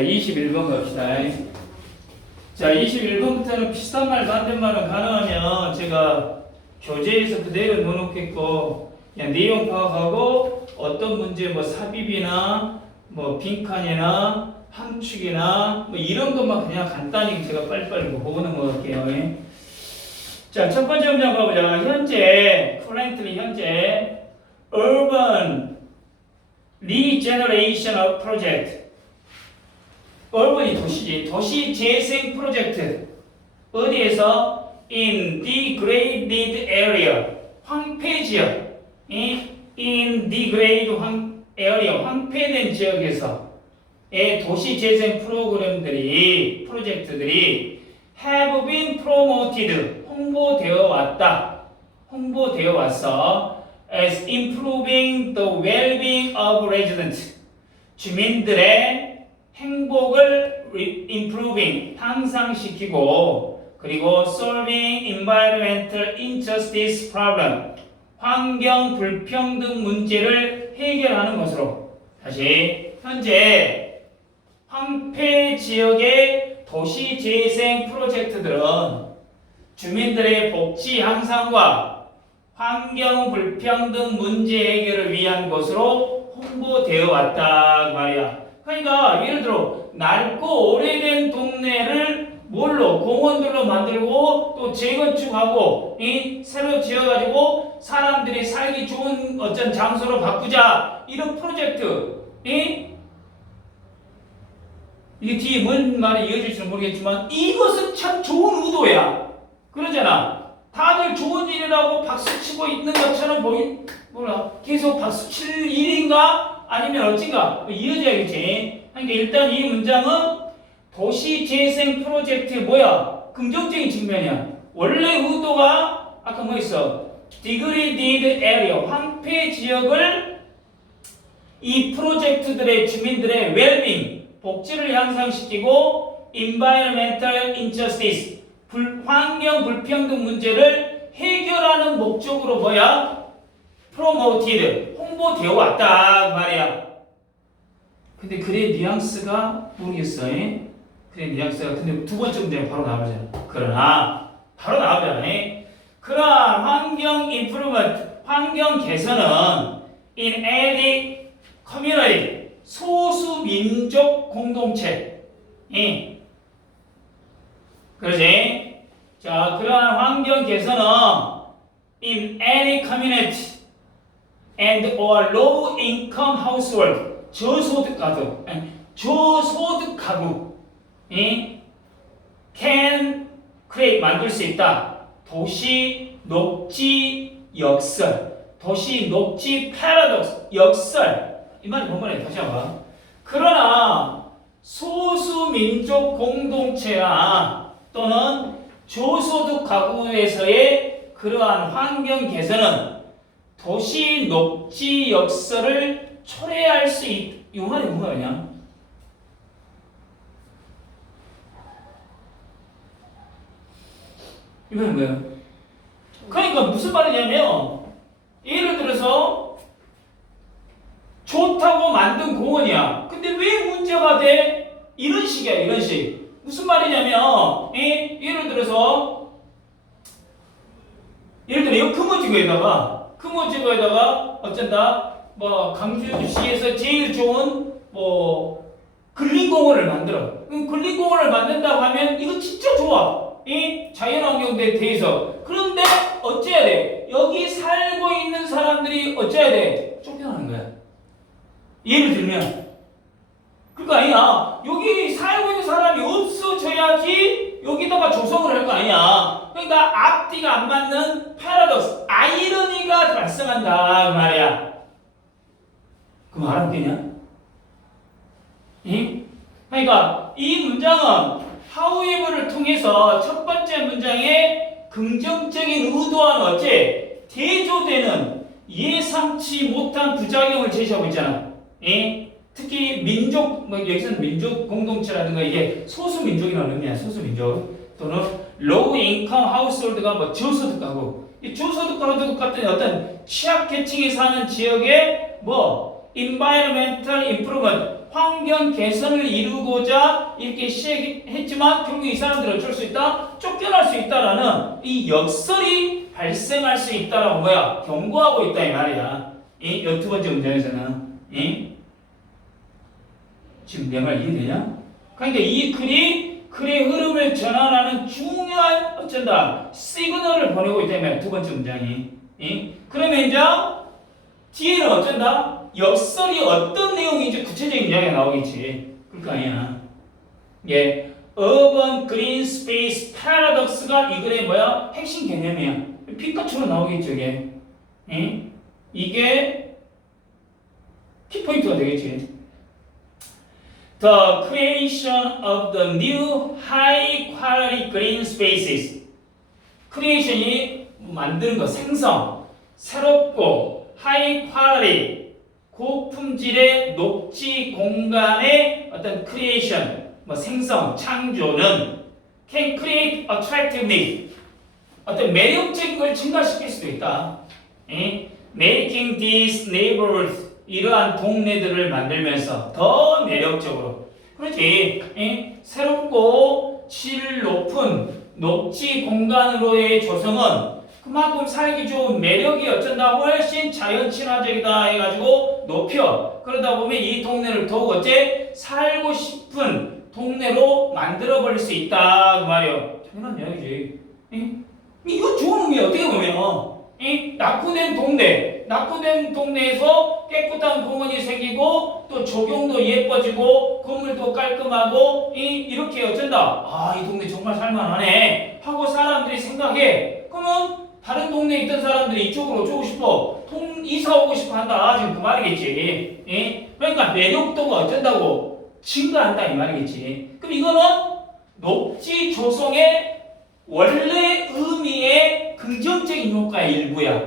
21번 갑시다. 자, 21번부터는 비슷한 말, 반대말은 가능하면 제가 교재에서 그대로 넣어놓겠고, 그냥 내용 파악하고, 어떤 문제, 뭐 삽입이나, 뭐 빈칸이나, 함축이나, 뭐 이런 것만 그냥 간단히 제가 빨리빨리 보고 넘어갈게요. 자, 첫 번째 문장 봐보자. 현재, currently 현재, urban regeneration of project. urban이 도시지. 도시 재생 프로젝트. 어디에서? in degraded area. 황폐 지역. in degraded area. 황폐된 지역에서의 도시 재생 프로젝트들이 have been promoted. 홍보되어 왔다. 홍보되어 왔어. as improving the well-being of residents. 주민들의 행복을 improving, 향상시키고, 그리고 solving environmental injustice problem, 환경 불평등 문제를 해결하는 것으로. 다시, 현재 황폐 지역의 도시 재생 프로젝트들은 주민들의 복지 향상과 환경 불평등 문제 해결을 위한 것으로 홍보되어 왔다 그 말이야. 그러니까 예를 들어 낡고 오래된 동네를 뭘로 공원들로 만들고 또 재건축하고 새로 지어가지고 사람들이 살기 좋은 어떤 장소로 바꾸자 이런 프로젝트 이게 뒤에 뭔 말이 이어질지는 모르겠지만 이것은 참 좋은 의도야. 그러잖아. 다들 좋은 일이라고 박수치고 있는 것처럼 계속 박수칠 일인가? 아니면 어찌가 이어져야겠지. 그러니까 일단 이 문장은 도시 재생 프로젝트의 뭐야? 긍정적인 측면이야. 원래 의도가 아까 뭐 있어? degraded area, 황폐 지역을 이 프로젝트들의 주민들의 well-being, 복지를 향상시키고 environmental injustice, 환경 불평등 문제를 해결하는 목적으로 뭐야? promoted, 홍보되어 왔다 그 말이야. 근데 글의 뉘앙스가 모르겠어. 글의 뉘앙스가 근데 두 번째 문제는 바로 나오잖아. 그러나 바로 나오잖아. 그러한 환경 improvement, 환경 개선은 in any community, 소수 민족 공동체. 그러지? 자, 그러한 환경 개선은 in any community and or low income household, 저소득 가구 can create, 만들 수 있다. 도시 녹지 역설, 도시 녹지 패러독스, 역설. 이 말이 뭔 말이야? 다시 한번. 그러나 소수 민족 공동체나 또는 저소득 가구에서의 그러한 환경 개선은 도시 녹지 역설을 초래할 수 있다. 이 말이 뭐냐? 이 말이 뭐야? 그러니까 무슨 말이냐면 예를 들어서 좋다고 만든 공원이야. 근데 왜 문제가 돼? 이런 식이야, 이런 식. 무슨 말이냐면 예를 들어서 금호지구에다가 어쩐다 뭐 강주시에서 제일 좋은 뭐 근린공원을 만들어. 근린공원을 만든다고 하면 이거 진짜 좋아. 자연환경에 대해서. 그런데 어째야 돼? 여기 살고 있는 사람들이 어째야 돼? 쫓겨나는 거야. 예를 들면 그거 아니야. 여기 살고 있는 사람이 없어져야지 여기다가 조성을 할 거 아니야. 그러니까 앞뒤가 안 맞는 패러독스, 아이러니가 발생한다 그 말이야. 그 말 안 되냐? 그러니까 이 문장은 however를 통해서 첫 번째 문장의 긍정적인 의도와는 어째 대조되는 예상치 못한 부작용을 제시하고 있잖아. 특히 민족, 여기서는 민족 공동체라든가 이게 소수 민족이라는 의미야. 소수 민족 또는 low income household가 저소득 가구. 이 저소득 가구 같은 어떤 취약 계층이 사는 지역에 environmental improvement, 환경 개선을 이루고자 이렇게 시행했지만 결국 이 사람들은 어쩔 수 있다? 쫓겨날 수 있다라는 이 역설이 발생할 수 있다라고 뭐야? 경고하고 있다 이 말이야. 이 12번째 문장에서는. 지금 내 말 이해되냐? 그러니까 이 글의 흐름을 전환하는 중요한 어쩐다 시그널을 보내고 있다면 두 번째 문장이. 그러면 이제 뒤에는 어쩐다 역설이 어떤 내용인지 구체적인 이야기가 나오겠지. 그럴 거 아니야. 예, urban green space paradox가 이 글의 뭐야 핵심 개념이야. 피카츄로 나오겠죠 이게. 이게 키포인트가 되겠지. The creation of the new high quality green spaces. creation이 만드는 거, 생성, 새롭고 high quality, 고품질의 녹지 공간의 어떤 creation, 뭐 생성, 창조는 can create attractiveness, 어떤 매력적인 걸 증가시킬 수도 있다. Making these neighborhoods, 이러한 동네들을 만들면서 더 매력적으로. 그렇지. 새롭고 질 높은 녹지 공간으로의 조성은 그만큼 살기 좋은 매력이 어쩐다 훨씬 자연 친화적이다 해가지고 높여. 그러다 보면 이 동네를 더욱 어째 살고 싶은 동네로 만들어버릴 수 있다 그 말이에요. 당연한 이야기지. 이거 좋은 의미야 어떻게 보면. 낙후된 동네에서 깨끗한 공원이 생기고 또 조경도 예뻐지고 건물도 깔끔하고 이렇게 어쩐다. 이 동네 정말 살만하네 하고 사람들이 생각해. 그러면 다른 동네에 있던 사람들이 이쪽으로 오고 싶어. 이사 오고 싶어 한다. 지금 그 말이겠지. 그러니까 매력도가 어쩐다고 증가한다 이 말이겠지. 그럼 이거는 녹지 조성의 원래 의미의 긍정적인 효과의 일부야.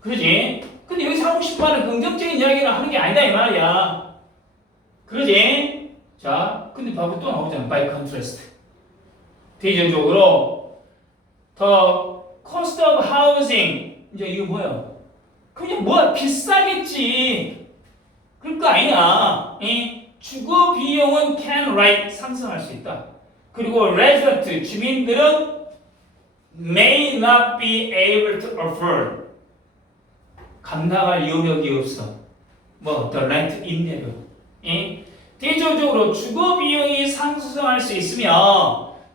그러지? 근데 여기서 하고 싶어하는 긍정적인 이야기를 하는 게 아니다 이 말이야. 그러지? 자, 근데 바로 또 나오잖아. by contrast. 대조적으로 the cost of housing. 이제 이거 뭐야? 그냥 뭐야? 비싸겠지. 그럴 거 아니야. 주거 비용은 can rise 상승할 수 있다. 그리고 resident 주민들은 may not be able to afford 감당할 여력이 없어. 뭐 the rent 임대료. 대조적으로 주거 비용이 상승할 수 있으면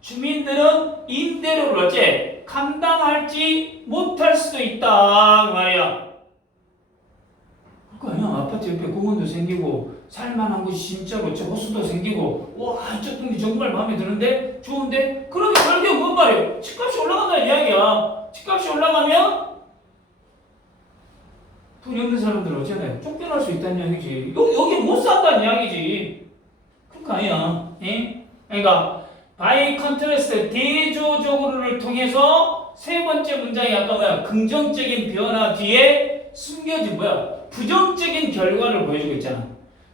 주민들은 임대료를 어째 감당할지 못할 수도 있다 그 말이야. 그거 아니야. 아파트 옆에 공원도 생기고 살만한 곳이 진짜로 저 호수도 생기고 와 저 동네 정말 마음에 드는데 좋은데 그러면 결국 뭔 말이에요? 집값이 올라간다는 이야기야. 집값이 올라가면 돈이 없는 사람들은 어쩌나요? 쫓겨날 수 있다는 이야기지. 여기 못 산다는 이야기지. 그런 거 아니야. 그러니까 by contrast 대조적으로를 통해서 세 번째 문장이 아까 뭐야? 긍정적인 변화 뒤에 숨겨진 뭐야? 부정적인 결과를 보여주고 있잖아.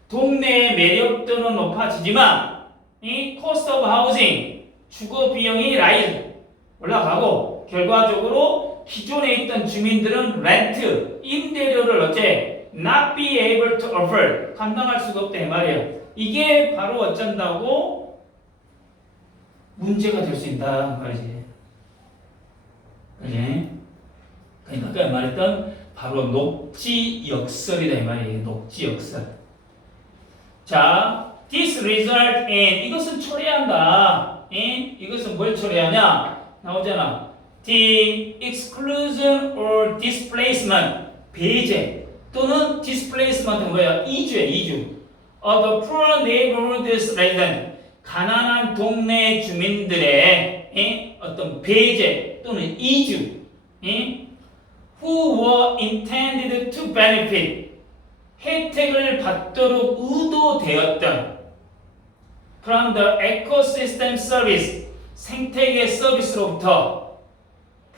동네의 매력도는 높아지지만 이 cost of housing 주거 비용이 rise 올라가고 결과적으로 기존에 있던 주민들은 렌트 임대료를 어째 not be able to afford 감당할 수가 없다 이 말이에요. 이게 바로 어쩐다고 문제가 될 수 있다 말이지. 그지? 그러니까 아까 말했던 바로 녹지 역설이다 이 말이에요. 녹지 역설. 자, this result in 이것은 초래한다. 이것은 뭘 초래하냐? 나오잖아. The exclusion or displacement 배제 또는 displacement은 뭐야? 이주. of the poor neighborhoods resident 가난한 동네 주민들의 어떤 배제 또는 이주. who were intended to benefit 혜택을 받도록 의도되었던 from the ecosystem service 생태계 서비스로부터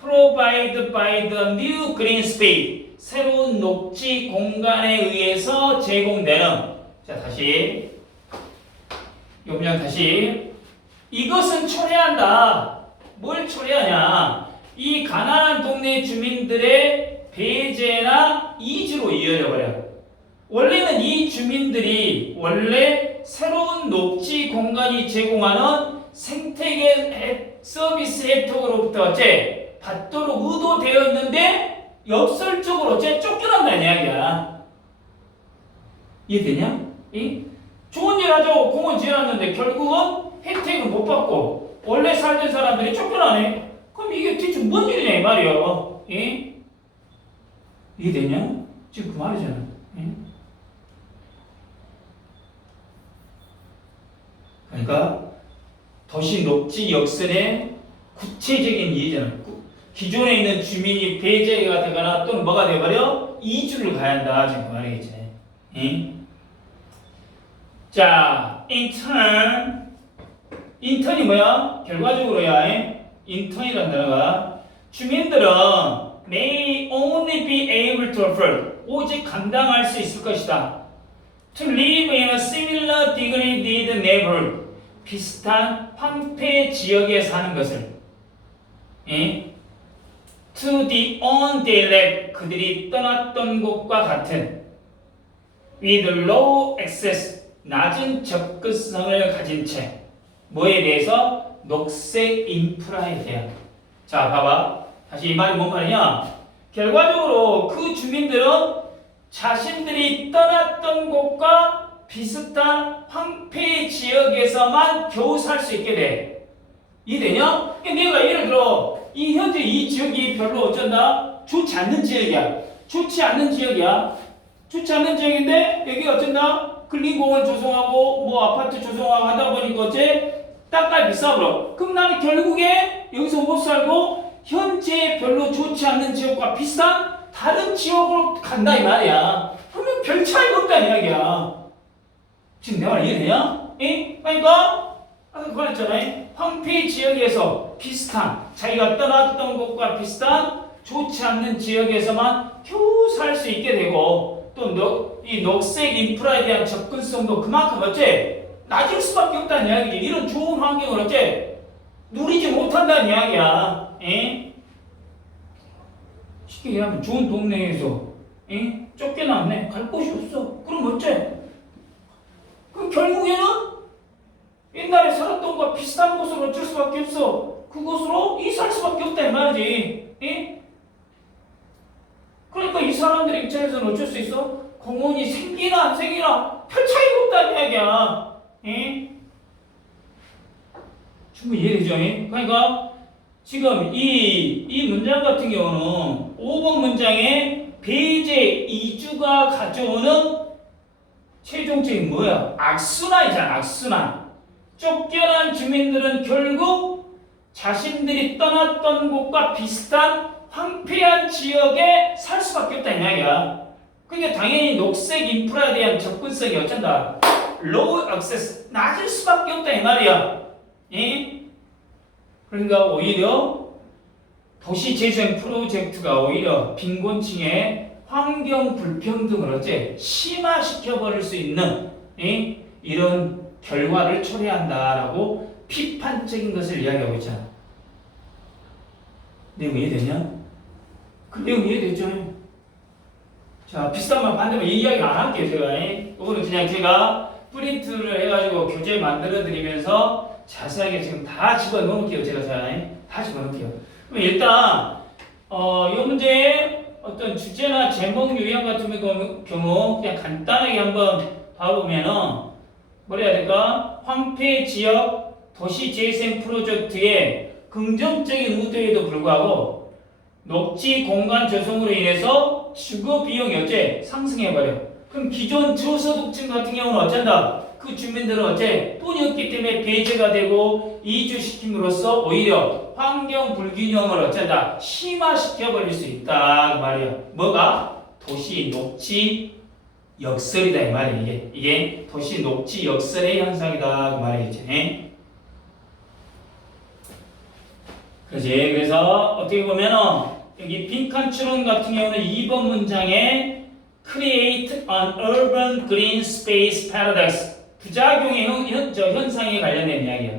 provided by the new green space 새로운 녹지 공간에 의해서 제공되는 자 다시 요 문장 다시 이것은 초래한다. 뭘 초래하냐? 이 가난한 동네 주민들의 배제나 이주로 이어져 버려. 원래는 이 주민들이 원래 새로운 녹지 공간이 제공하는 생태계 서비스 혜택으로부터 어째 받도록 의도되었는데 역설적으로 어째 쫓겨난다는 이야기야. 이해되냐? 좋은 일 하자고 공원 지어놨는데 결국은 혜택을 못 받고 원래 살던 사람들이 쫓겨나네. 그럼 이게 대체 뭔 일이냐 이 말이야. 이해되냐? 지금 그 말이잖아. 그러니까 도시 녹지 역설의 구체적인 이해잖아. 기존에 있는 주민이 배제가 되거나 또는 뭐가 되어버려? 이주를 가야 한다. 지금 그 말이겠지. 자, intern이 뭐야? 결과적으로야. intern이라는 단어가 주민들은 may only be able to afford 오직 감당할 수 있을 것이다. to live in a similar degraded neighborhood 비슷한 황폐 지역에 사는 것을 to the on they left 그들이 떠났던 곳과 같은 with low access 낮은 접근성을 가진 채 뭐에 대해서? 녹색 인프라에 대한. 자 봐봐 다시 이 말이 뭔 말이냐. 결과적으로 그 주민들은 자신들이 떠났던 곳과 비슷한 황폐 지역에서만 겨우 살 수 있게 돼. 이해되냐? 내가 예를 들어 이 현재 이 지역이 별로 어쩐다? 좋지 않는 지역이야. 좋지 않는 지역인데 여기 어쩐다? 근린공원 조성하고 뭐 아파트 조성하고 하다 보니까 어째 땅값이 비싸버려. 그럼 나는 결국에 여기서 못 살고 현재 별로 좋지 않는 지역과 비슷한 다른 지역으로 간다 이 말이야. 그러면 별 차이가 없다는 이야기야. 지금 내 말 이해되냐? 그러니까 아까 그 말했잖아요. 황폐 지역에서 비슷한 자기가 떠났던 곳과 비슷한 좋지 않는 지역에서만 겨우 살 수 있게 되고 또 이 녹색 인프라에 대한 접근성도 그만큼 어째 낮을 수밖에 없다는 이야기지. 이런 좋은 환경을 어째 누리지 못한다는 이야기야. 쉽게 얘기하면 좋은 동네에서 쫓겨났네. 갈 곳이 없어. 그럼 어째? 그럼 결국에는 옛날에 살았던 것과 비슷한 곳으로 어쩔 수밖에 없어. 그곳으로 이사할 수밖에 없다 이 말이지. 그러니까 이 사람들 입장에서는 어쩔 수 있어? 공원이 생기나 안 생기나 별 차이가 없다는 이야기야. 충분히 이해되죠? 그러니까 지금 이 문장 같은 경우는 5번 문장에 배제 이주가 가져오는 최종적인 뭐야? 악순환이잖아. 악순환. 쫓겨난 주민들은 결국 자신들이 떠났던 곳과 비슷한 황폐한 지역에 살 수밖에 없다 이 이야기야. 그러니까 당연히 녹색 인프라에 대한 접근성이 어쩐다? low access, 낮을 수밖에 없다 이 말이야. 그러니까 오히려 도시재생 프로젝트가 오히려 빈곤층의 환경 불평등을 어째 심화시켜버릴 수 있는 이런 결과를 초래한다라고 비판적인 것을 이야기하고 있잖아. 내용 이해되냐? 그 내용 이해됐죠? 자, 비슷한 말 반대로 이 이야기 안 할게요, 제가. 이거는 그냥 제가 프린트를 해가지고 교재 만들어 드리면서 자세하게 지금 다 집어넣을게요, 제가 다 집어넣을게요. 그럼 일단, 이 문제의 어떤 주제나 제목 요약 같은 경우 그냥 간단하게 한번 봐보면은 뭐라 해야 될까? 황폐 지역 도시 재생 프로젝트의 긍정적인 의도에도 불구하고 녹지 공간 조성으로 인해서 주거 비용이 어째 상승해버려. 그럼 기존 저소득층 같은 경우는 어쩐다? 그 주민들은 어째 돈이 없기 때문에 배제가 되고 이주시킴으로써 오히려 환경 불균형을 어쩐다? 심화시켜버릴 수 있다 그 말이야. 뭐가? 도시 녹지 역설이다 이 말이야. 이게 도시 녹지 역설의 현상이다 그 말이지. 그렇지. 그래서 어떻게 보면은 여기 빈칸 추론 같은 경우는 2번 문장에 create an urban green space paradox 부작용의 현상에 관련된 이야기야.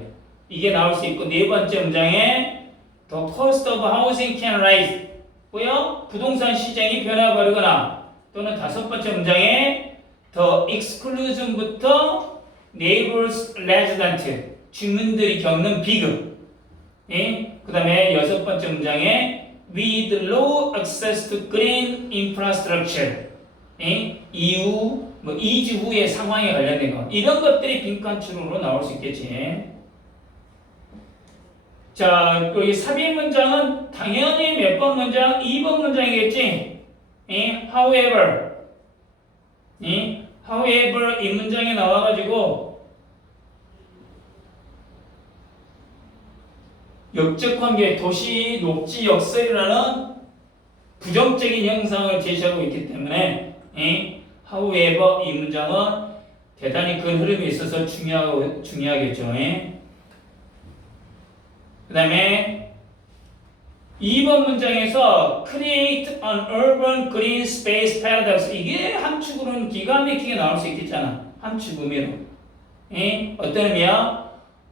이게 나올 수 있고 네 번째 문장에 the cost of housing can rise 뭐야? 부동산 시장이 변해버리거나 또는 다섯 번째 문장에 the exclusion부터 neighbors resident 주민들이 겪는 비극. 예? 그 다음에 6번째 문장에 with low access to green infrastructure. 예? 이후 뭐 2주 후의 상황에 관련된 거 이런 것들이 빈칸추론으로 나올 수 있겠지. 자, 여기 삽입 문장은 당연히 몇 번 문장? 2번 문장이겠지. 예? however, 예? however 이 문장에 나와가지고 역적 관계 도시 녹지 역설이라는 부정적인 형상을 제시하고 있기 때문에 예? however 이 문장은 대단히 그 흐름에 있어서 중요하겠죠. 예? 그 다음에 2번 문장에서 create an urban green space paradox 이게 함축으로는 기가 막히게 나올 수 있겠잖아. 함축 의미로. 예? 어떤 의미야?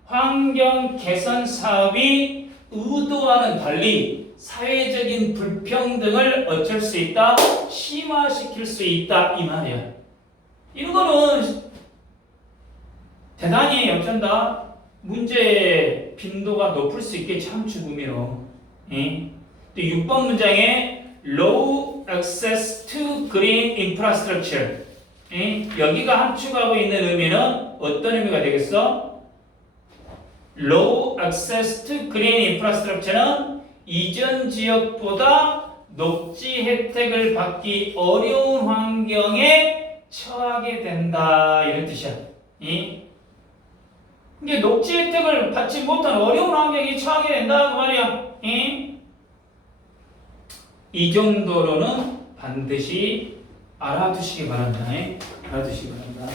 환경 개선 사업이 의도와는 달리 사회적인 불평등을 어쩔 수 있다? 심화시킬 수 있다 이 말이야. 이거는 대단히 역전다. 문제 빈도가 높을 수 있겠지 함축 의미로. 예? 또 6번 문장에 low access to green infrastructure. 예? 여기가 함축하고 있는 의미는 어떤 의미가 되겠어? low access to green infrastructure는 이전 지역보다 녹지 혜택을 받기 어려운 환경에 처하게 된다 이런 뜻이야. 예? 이게 녹지 혜택을 받지 못한 어려운 환경에 처하게 된다 그 말이야. 예? 이 정도로는 반드시 알아두시기 바란다. 알아두시기 바란다.